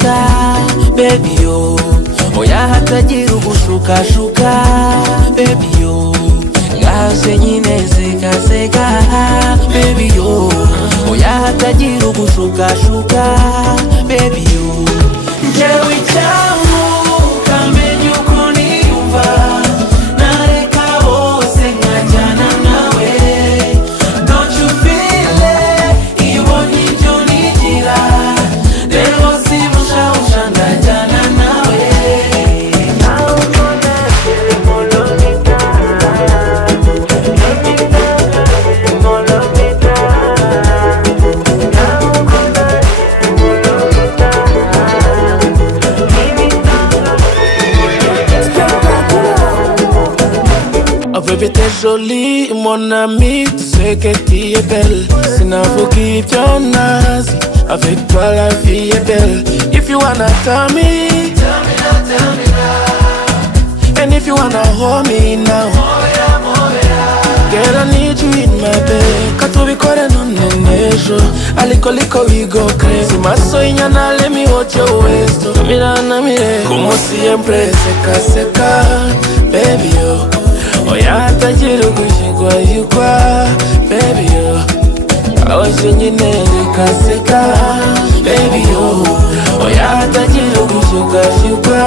seka baby yo, oya hatagira ugushukashuka baby yo, ngaho nyine seka seka baby yo, oya hatagira ugushukashuka baby yo. Njyewe icyamu kamenya uko niyumva, nareka bose nkajyana nawe. Don't you feel it? Iyo ubonye ibyo nigira, rero simushawusha ndajyana nawe. Oh baby t'es jolie mon ami, tu sais que tu es belle. Sinavuga ibyo nazi, avec toi la vie est belle. If you wanna tell me now. And if you wanna hold me now, girl I need you in my bed. Katubikore none n'ejo, aliko we go crazy. Maso inyana let me hold your waist. Namire como siempre seka seka baby yo, oya hatagira ugushigwa baby yo, aho nyine seka seka baby yo, oya hatagira ugushigwa